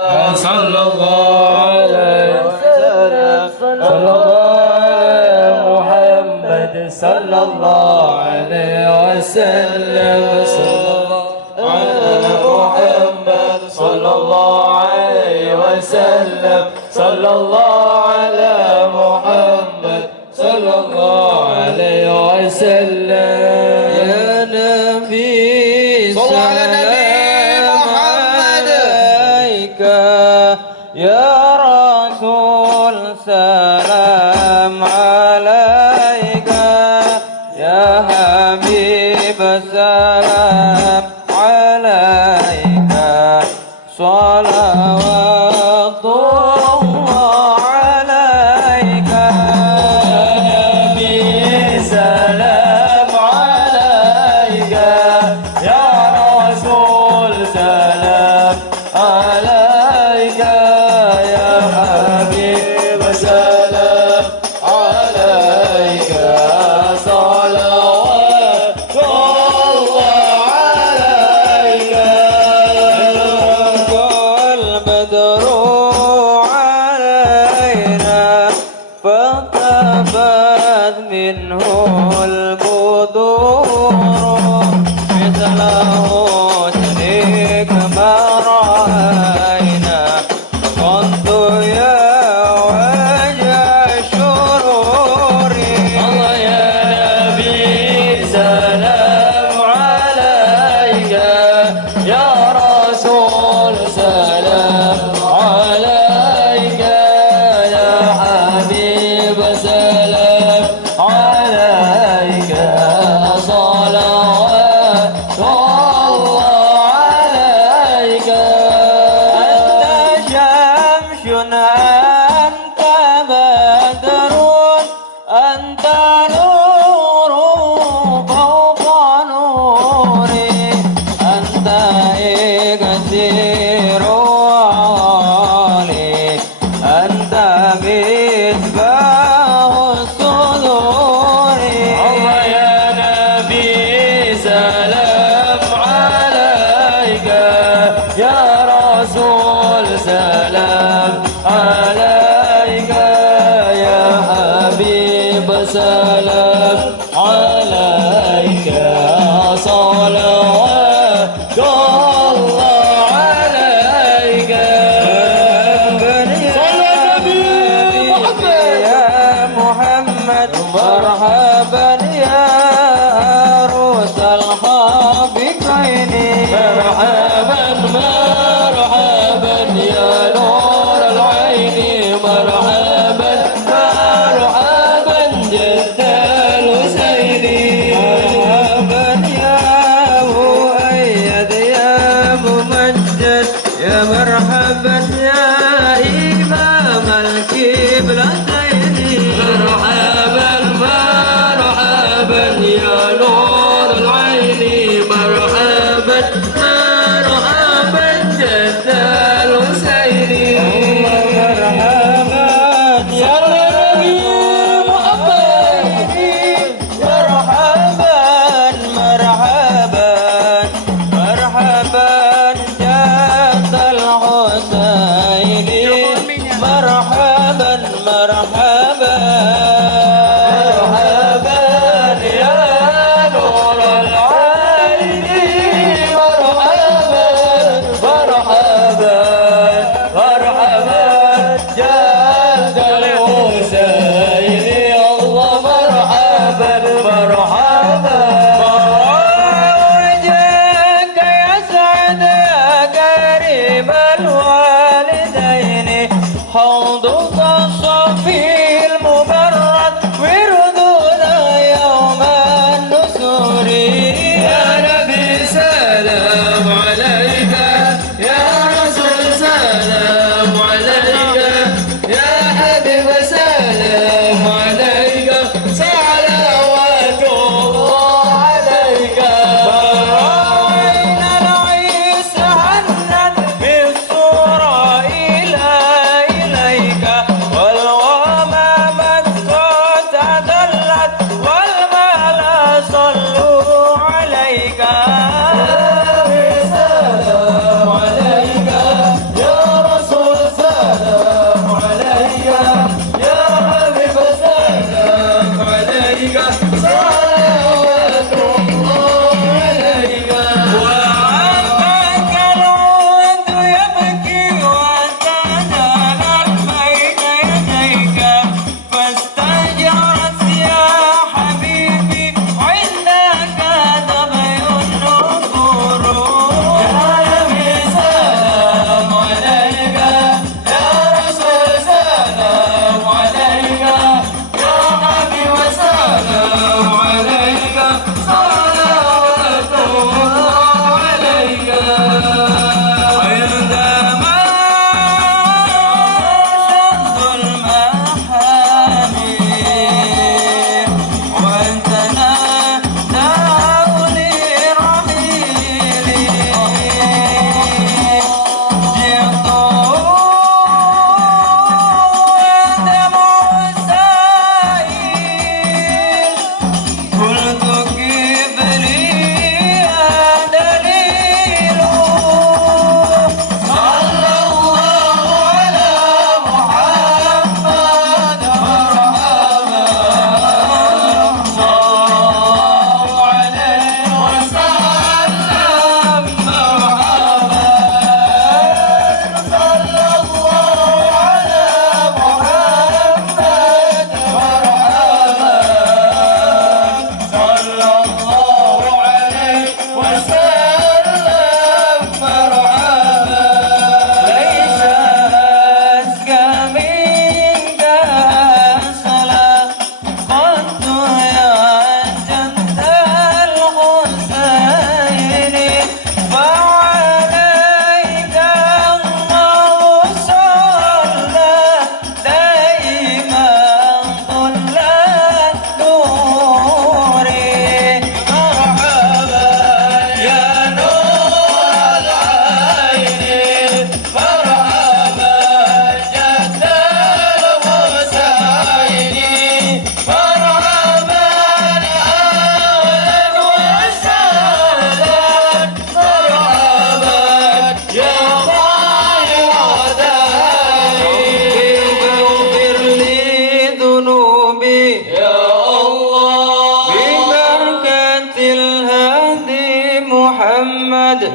صلى الله عليه وسلم صلى الله على محمد صلى الله عليه وسلم صلى الله على محمد صلى الله عليه وسلم صلى الله على محمد صلى الله عليه وسلم يا نبي صلوا على النبي محمد عليك يا رسول سلام عليك يا حبيب سلام عليك صلوات الله عليك يا نبي سلام عليك يا رسول سلام عليك يا حبيب سلام عليك صلوات الله عليك البدر علينا فاقتبت منه البدور مثله شريك ما رأينا كنت يا وجه الشرور الله يا نبي سلام عليك يا رسول سلام عليك يا حبيب سلام عليك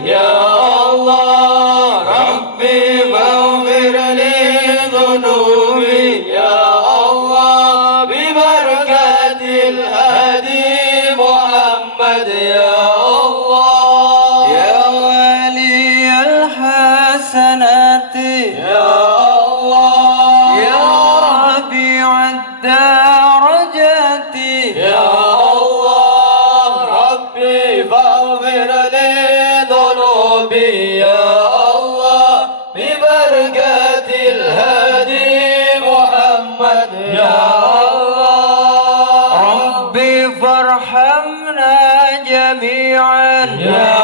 يا الله ربي فاغفر لي ذنوبي يا الله ببركة الهادي محمد يا الله يا ولي الحسنات يا الله يا ربيع الدرجات يا الله ربي فاغفر لي ذنوبي يا الله ببركة الهادي محمد يا الله ربي فارحمنا جميعا يا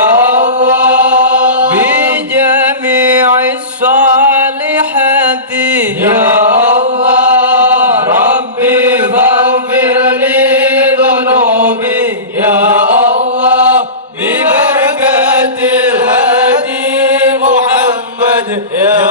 الله بجميع الصالحات يا الله ربي فاغفر لي ذنوبي يا الله ببركة الهادي محمد يا